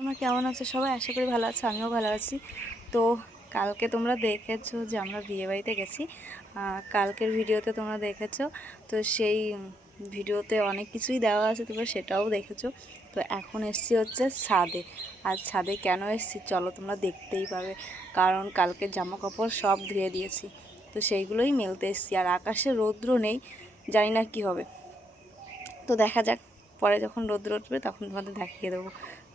তোমরা কেমন আছো সবাই? আশা করি ভালো আছো, আমিও ভালো আছি। তো কালকে তোমরা দেখেছো যে আমরা বিয়েবাড়িতে গেছি। কালকের ভিডিওতে তোমরা দেখেছো। তো সেই ভিডিওতে অনেক কিছুই দেওয়া আছে, তোমরা সেটাও দেখেছো। তো এখন এসছি হচ্ছে ছাদে। আর ছাদে কেন এসছি চলো তোমরা দেখতেই পাবে। কারণ কালকে জামা কাপড় সব ধুয়ে দিয়েছি, তো সেইগুলোই মেলতে এসছি। আর আকাশে রৌদ্র নেই, জানি না কি হবে। তো দেখা যাক, পরে যখন রোদ্র উঠবে তখন তোমাদের দেখিয়ে দেবো।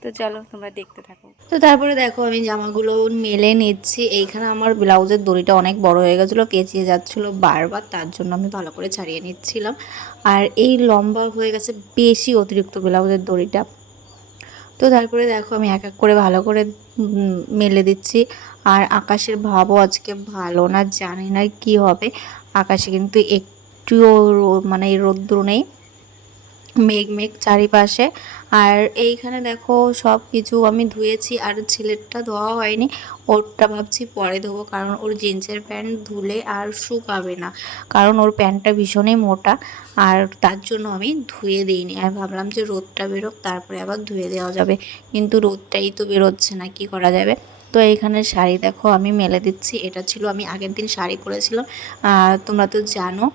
তো চলো তোমরা দেখতে থাকো। তো তারপরে দেখো আমি জামাগুলো মেলে নিচ্ছি। এইখানে আমার ব্লাউজের দড়িটা অনেক বড় হয়ে গেছিলো, পেঁচিয়ে যাচ্ছিলো বারবার, তার জন্য আমি ভালো করে ছাড়িয়ে নিচ্ছিলাম। আর এই লম্বা হয়ে গেছে বেশি অতিরিক্ত ব্লাউজের দড়িটা। তো তারপরে দেখো আমি এক এক করে ভালো করে মেলে দিচ্ছি। আর আকাশের ভাবও আজকে ভালো না, জানি না কি হবে। আকাশে কিন্তু একটুও মানে রৌদ্র নেই, মেঘ মেঘ চারিপাশে। আর এইখানে দেখো সব কিছু আমি ধুয়েছি, আর ছেলেরটা ধোয়া হয়নি, ওরটা ভাবছি পরে ধোবো, কারণ ওর জিন্সের প্যান্ট ধুলে আর শুকাবে না, কারণ ওর প্যান্টটা ভীষণই মোটা। আর তার জন্য আমি ধুয়ে দিইনি, আর ভাবলাম যে রোদটা বেরোক তারপরে আবার ধুয়ে দেওয়া যাবে, কিন্তু রোদটাই তো বেরোচ্ছে না, কি করা যাবে। তো এইখানে শাড়ি দেখো আমি মেলে দিচ্ছি। এটা ছিল, আমি আগের দিন শাড়ি পরেছিলাম, তোমরা তো জানো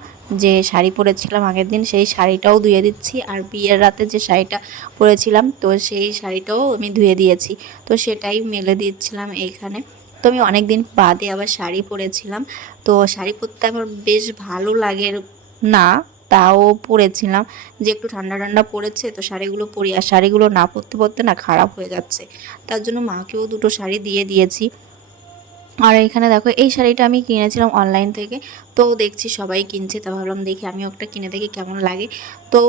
যে শাড়ি পরেছিলাম আগের দিন, সেই শাড়িটাও ধুয়ে দিচ্ছি। আর বিয়ের রাতে যে শাড়িটা পরেছিলাম, তো সেই শাড়িটাও আমি ধুয়ে দিয়েছি, তো সেটাই মেলে দিচ্ছিলাম এইখানে। তো আমি অনেক দিন বাদে আবার শাড়ি পরেছিলাম, তো শাড়ি পরতে আমার বেশ ভালো লাগে না, তাও পরেছিলাম, যে একটু ঠান্ডা ঠান্ডা পড়েছে তো শাড়িগুলো পরি। আর শাড়িগুলো না পরতে পরতে না খারাপ হয়ে যাচ্ছে, তার জন্য মাকেও দুটো শাড়ি দিয়ে দিয়েছি। আর এখানে দেখো এই শাড়িটা আমি কিনেছিলাম অনলাইন থেকে, তো দেখছি সবাই কিনছে, তা ভাবলাম দেখি আমিও একটা কিনে দেখি কেমন লাগে। তো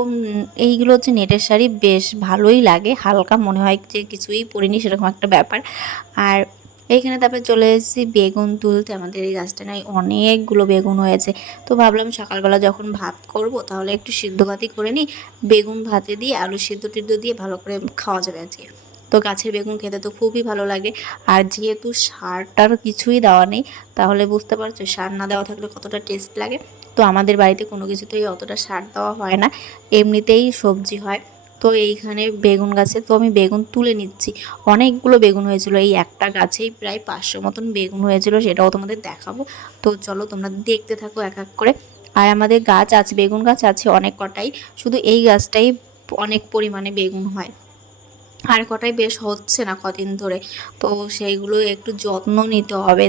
এইগুলো হচ্ছে নেটের শাড়ি, বেশ ভালোই লাগে, হালকা মনে হয় যে কিছুই পরিনি সেরকম একটা ব্যাপার। আর এইখানে তারপরে চলে এসেছি বেগুন তুলতে। আমাদের এই গাছটা নয় অনেকগুলো বেগুন হয়েছে, তো ভাবলাম সকালবেলা যখন ভাত করব তাহলে একটু সিদ্ধ ভাতই করে নিই, বেগুন ভাতে দিয়ে আলু সিদ্ধ টিদ্ধ দিয়ে ভালো করে খাওয়া যাবে আজকে। তো গাছের বেগুন খেতে তো খুবই ভালো লাগে। আর যেহেতু সারটার কিছুই দেওয়া নেই, তাহলে বুঝতে পারছো সার না দেওয়া থাকলে কতটা টেস্ট লাগে। তো আমাদের বাড়িতে কোনো কিছুতেই অতটা সার দেওয়া হয় না, এমনিতেই সবজি হয়। তো এইখানে বেগুন গাছে তো আমি বেগুন তুলে নিচ্ছি। অনেকগুলো বেগুন হয়েছিল, এই একটা গাছেই প্রায় 500 মতন বেগুন হয়েছিল, সেটাও তোমাদের দেখাবো। তো চলো তোমরা দেখতে থাকো এক এক করে। আর আমাদের গাছ আছে, বেগুন গাছ আছে অনেক কটাই, শুধু এই গাছটাই অনেক পরিমাণে বেগুন হয়, আর কটাই বেশ হচ্ছে না কদিন ধরে, তো সেইগুলো একটু যত্ন নিতে হবে।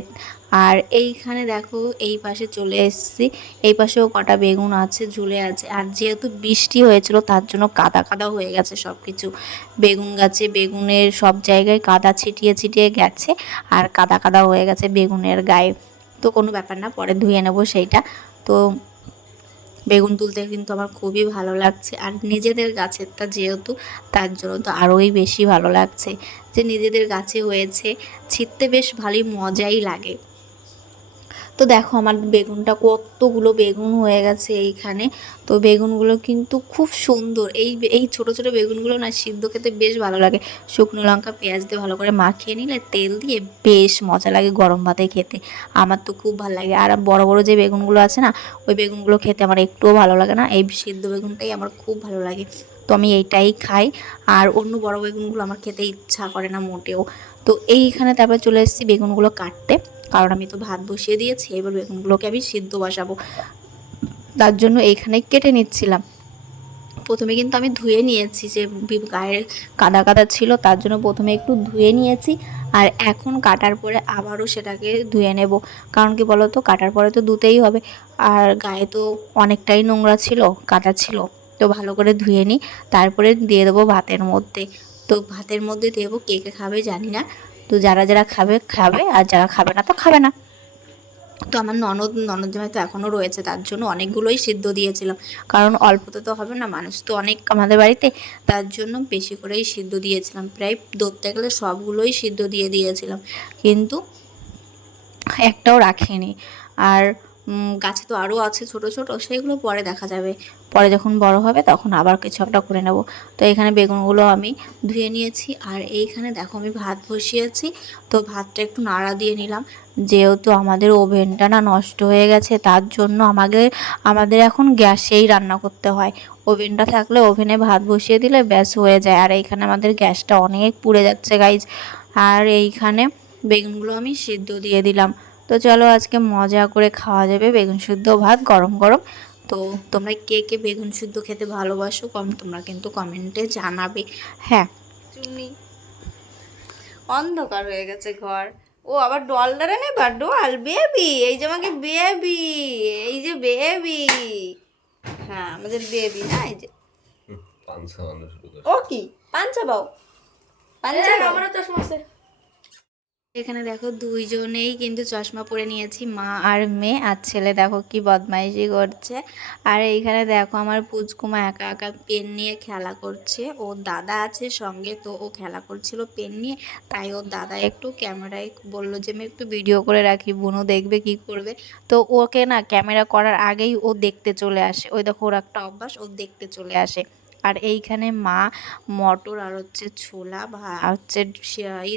আর এইখানে দেখো এই পাশে চলে এসেছি, এই পাশেও কটা বেগুন আছে, ঝুলে আছে। আর যেহেতু বৃষ্টি হয়েছিল তার জন্য কাদা কাদা হয়ে গেছে সব কিছু, বেগুন গাছে বেগুনের সব জায়গায় কাদা ছিটিয়ে ছিটিয়ে গেছে, আর কাদা কাদা হয়ে গেছে বেগুনের গায়ে। তো কোনো ব্যাপার না, পরে ধুয়ে নেবো সেইটা। তো বেগুন তুলতে কিন্তু আমার খুবই ভালো লাগছে, আর নিজেদের গাছেরটা যেহেতু, তার জন্য তো আরোই বেশি ভালো লাগছে যে নিজেদের গাছে হয়েছে, ছিঁড়তে বেশ ভালোই মজাই লাগে। তো দেখো আমার বেগুনটা কতগুলো বেগুন হয়ে গেছে এইখানে। তো বেগুনগুলো কিন্তু খুব সুন্দর, এই এই ছোটো ছোটো বেগুনগুলো না সিদ্ধ খেতে বেশ ভালো লাগে, শুকনো লঙ্কা পেঁয়াজ দিয়ে ভালো করে মাখিয়ে নিলে তেল দিয়ে বেশ মজা লাগে গরম ভাতে খেতে, আমার তো খুব ভালো লাগে। আর বড় বড় যে বেগুনগুলো আছে না, ওই বেগুনগুলো খেতে আমার একটুও ভালো লাগে না, এই সিদ্ধ বেগুনটাই আমার খুব ভালো লাগে, তো আমি এইটাই খাই। আর অন্য বড় বেগুনগুলো আমার খেতে ইচ্ছা করে না মোটেও। তো এইখানে তারপরে চলে এসেছি বেগুনগুলো কাটতে, কারণ আমি তো ভাত বসিয়ে দিয়েছি, এবার বেগুনগুলোকে আমি সিদ্ধ বসাবো, তার জন্য এইখানে কেটে নিচ্ছিলাম। প্রথমে কিন্তু আমি ধুয়ে নিয়েছি, যে গায়ে কাদা কাদা ছিল তার জন্য প্রথমে একটু ধুয়ে নিয়েছি, আর এখন কাটার পরে আবারও সেটাকে ধুয়ে নেব, কারণ কি বলো তো কাটার পরে তো ধুতেই হবে, আর গায়ে তো অনেকটাই নোংরা ছিল, কাদা ছিল। তো ভালো করে ধুয়ে নিই, তারপরে দিয়ে দেবো ভাতের মধ্যে। তো ভাতের মধ্যে দেবো, কে কে খাবে জানি না, তো যারা যারা খাবে খাবে, আর যারা খাবে না তো খাবে না। তো আমার ননদ জামাই তো এখনও রয়েছে, তার জন্য অনেকগুলোই সিদ্ধ দিয়েছিলাম, কারণ অল্পতে তো হবে না, মানুষ তো অনেক আমাদের বাড়িতে, তার জন্য বেশি করেই সিদ্ধ দিয়েছিলাম, প্রায় ধরতে গেলে সবগুলোই সিদ্ধ দিয়ে দিয়েছিলাম, কিন্তু একটাও রাখিনি। আর গাছে তো আরও আছে ছোট ছোট, সেগুলো পরে দেখা যাবে, পরে যখন বড় হবে তখন আবার কিছু একটা করে নেব। তো এখানে বেগুনগুলো আমি ধুয়ে নিয়েছি। আর এইখানে দেখো আমি ভাত বসিয়েছি, তো ভাতটা একটু নাড়া দিয়ে নিলাম। যেহেতু আমাদের ওভেনটা না নষ্ট হয়ে গেছে, তার জন্য আমাদের এখন গ্যাসেই রান্না করতে হয়। ওভেনটা থাকলে ওভেনে ভাত বসিয়ে দিলে ব্যাস হয়ে যায়। আর এইখানে আমাদের গ্যাসটা অনেক পুড়ে যাচ্ছে গাইজ। আর এইখানে বেগুনগুলো আমি সিদ্ধ দিয়ে দিলাম। তো চলো আজকে মজা করে খাওয়া যাবে বেগুন সিদ্ধ ভাত গরম গরম। তো তোমরা কে কে বেগুন সিদ্ধ খেতে ভালোবাসো তোমরা কিন্তু কমেন্টে জানাবে। হ্যাঁ, চুন্নি অন্ধকার হয়ে গেছে ঘর। ও আবার ডলটারে নেবা, ডল বেবি, এই যে আমাকে বেবি, এই যে বেবি, হ্যাঁ আমাদের বেবি না, এই যে ও কি পাঞ্চা বাও, পাঞ্চা আমারও চশমা আছে। এখানে দেখো দুইজনেই কিন্তু চশমা পরে নিয়েছি, মা আর মেয়ে। আর ছেলে দেখো কি বদমাইশি করছে। আর এইখানে দেখো আমার পুচকুমা একা একা পেন নিয়ে খেলা করছে। ওর দাদা আছে সঙ্গে, তো ও খেলা করছিল পেন নিয়ে। তাই ওর দাদা একটু ক্যামেরায় বললো যে আমি একটু ভিডিও করে রাখি, বুনু দেখবে কি করবে। তো ওকে না ক্যামেরা করার আগেই ও দেখতে চলে আসে। ওই দেখো ওর একটা অভ্যাস, ও দেখতে চলে আসে। আর এইখানে মা মটর আর হচ্ছে ছোলা হচ্ছে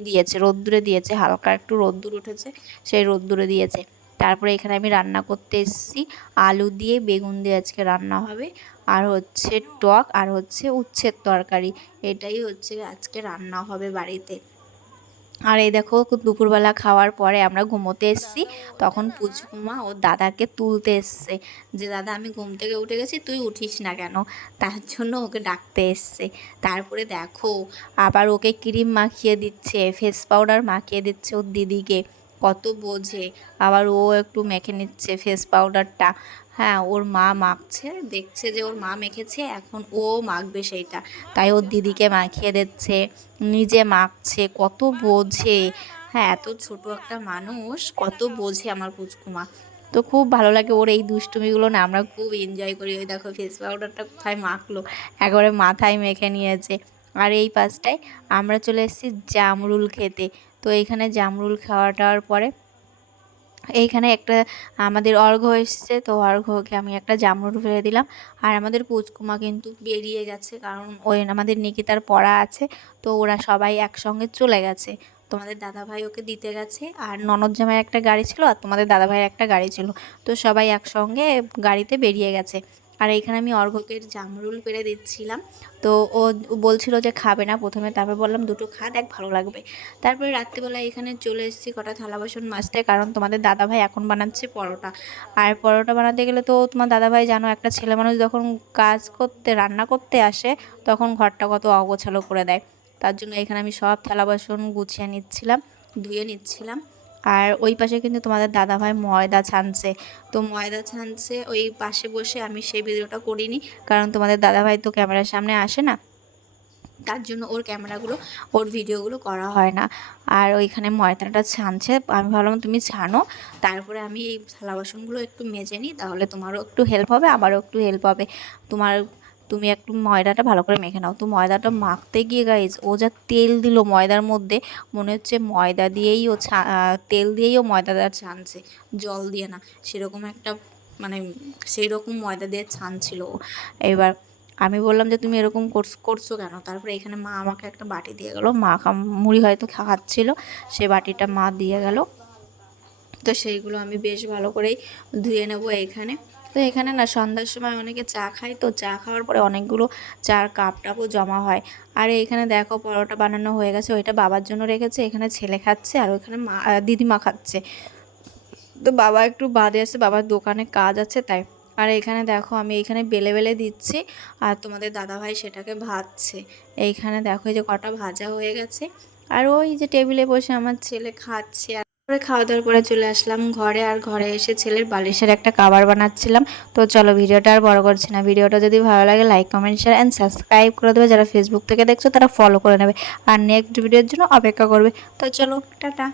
দিয়েছে, রোদ্দুরে দিয়েছে, হালকা একটু রোদ্দুর উঠেছে, সেই রোদ্দুরে দিয়েছে। তারপরে এখানে আমি রান্না করতে এসেছি, আলু দিয়ে বেগুন দিয়ে আজকে রান্না হবে। আর হচ্ছে টক আর হচ্ছে উচ্ছের তরকারি, এটাই হচ্ছে আজকে রান্না হবে বাড়িতে। আর এই দেখো দুপুরবেলা খাওয়ার পরে আমরা ঘুমোতে এসেছি, তখন পুচকুমা ওর দাদাকে তুলতে এসছে, যে দাদা আমি ঘুম থেকে উঠে গেছি, তুই উঠিস না কেন, তার জন্য ওকে ডাকতে এসছে। তারপরে দেখো আবার ওকে ক্রিম মাখিয়ে দিচ্ছে, ফেস পাউডার মাখিয়ে দিচ্ছে ওর দিদিকে। কত বোঝে, আবার ও একটু মেখে নিচ্ছে ফেস পাউডারটা। হ্যাঁ, ওর মা মাখছে, দেখছে যে ওর মা মেখেছে, এখন ও মাখবে সেইটা, তাই ওর দিদিকে মাখিয়ে দিচ্ছে, নিজে মাখছে। কত বোঝে, হ্যাঁ এত ছোট একটা মানুষ কত বোঝে আমার পুচকুমা। তো খুব ভালো লাগে ওর এই দুষ্টুমিগুলো না, আমরা খুব এনজয় করি। ওই দেখো ফেস পাউডারটা কোথায় মাখলো, একবারে মাথায় মেখে নিয়েছে। আর এই পাশটায় আমরা চলে এসেছি জামরুল খেতে। তো এইখানে জামরুল খাওয়া টাওয়ার পরে এইখানে একটা আমাদের অর্ঘ্য এসছে, তো অর্ঘ্যকে আমি একটা জামরুল ফেলে দিলাম। আর আমাদের পুচকুমা কিন্তু বেরিয়ে গেছে, কারণ ওই আমাদের নিকিতার পড়া আছে, তো ওরা সবাই একসঙ্গে চলে গেছে। তোমাদের দাদাভাই ওকে দিতে গেছে, আর ননদ জামাইয়ের একটা গাড়ি ছিল আর তোমাদের দাদাভাইয়ের একটা গাড়ি ছিল, তো সবাই একসঙ্গে গাড়িতে বেরিয়ে গেছে। আর এইখানে আমি অর্ঘ্যকে জামরুল পেড়ে দিচ্ছিলাম। তো ও বলছিল যে খাবে না প্রথমে, তারপর বললাম দুটো খা, দেখ ভালো লাগবে। তারপরে রাত্রিবেলা এখানে চলে এসেছি কটা থালা বাসন মাজতে, কারণ তোমাদের দাদাভাই এখন বানাচ্ছে পরোটা। আর পরোটা বানাতে গেলে তো তোমার দাদাভাই জানো, একটা ছেলে মানুষ যখন কাজ করতে রান্না করতে আসে তখন ঘরটা কত অগোছালো করে দেয়। তার জন্য এখানে আমি সব থালা বাসন গুছিয়ে নিচ্ছিলাম, ধুয়ে নিচ্ছিলাম। আর ওই পাশে কিন্তু তোমাদের দাদাভাই ময়দা ছানছে, তো ময়দা ছানছে ওই পাশে বসে, আমি সেই ভিডিওটা করিনি, কারণ তোমাদের দাদাভাই তো ক্যামেরার সামনে আসে না, তার জন্য ওর ভিডিওগুলো করা হয় না। আর ওইখানে ময়দাটা ছানছে, আমি ভাবলাম তুমি ছানো, তারপরে আমি এই থালা বাসনগুলো একটু মেজে নিই, তাহলে তোমারও একটু হেল্প হবে, আমারও একটু হেল্প হবে। তুমি একটু ময়দাটা ভালো করে মেখে নাও। তো ময়দাটা মাখতে গিয়ে গাইজ ও যা তেল দিল ময়দার মধ্যে, মনে হচ্ছে ময়দা দিয়েই তেল দিয়েই ও ময়দাটা ছানছে, জল দিয়ে না। সেরকম একটা মানে সেই রকম ময়দা দিয়ে ছানছিল ও। এবার আমি বললাম যে তুমি এরকম করছো কেন। তারপরে এখানে মা আমাকে একটা বাটি দিয়ে গেলো, মা মুড়ি হয়তো খাওয়াচ্ছিল, সে বাটিটা মা দিয়ে গেল। তো সেইগুলো আমি বেশ ভালো করেই ধুয়ে নেবো এখানে। তো এখানে না সন্ধ্যার সময় অনেকে চা খায়, তো চা খাওয়ার পরে অনেকগুলো চার কাপ টাপও জমা হয়। আর এখানে দেখো পরোটা বানানো হয়ে গেছে, ওইটা বাবার জন্য রেখেছে, এখানে ছেলে খাচ্ছে আর ওইখানে দিদিমা খাচ্ছে। তো বাবা একটু বাদে আছে, বাবার দোকানে কাজ আছে তাই। আর এখানে দেখো আমি এইখানে বেলে বেলে দিচ্ছি, আর তোমাদের দাদাভাই সেটাকে ভাজছে। এইখানে দেখো এই যে কটা ভাজা হয়ে গেছে, আর ওই যে টেবিলে বসে আমার ছেলে খাচ্ছে। আর পরে খাওয়া দাওয়ার পরে চলে আসলাম ঘরে, আর ঘরে এসে ছেলের বালিশের একটা কভার বানাচ্ছিলাম। তো চলো ভিডিওটা আর বড় করছি না, ভিডিওটা যদি ভালো লাগে like comment share and subscribe করে দেবে, যারা ফেসবুক থেকে দেখছো তারা ফলো করে নেবে, আর নেক্সট ভিডিওর জন্য অপেক্ষা করবে। তো চলো টাটা।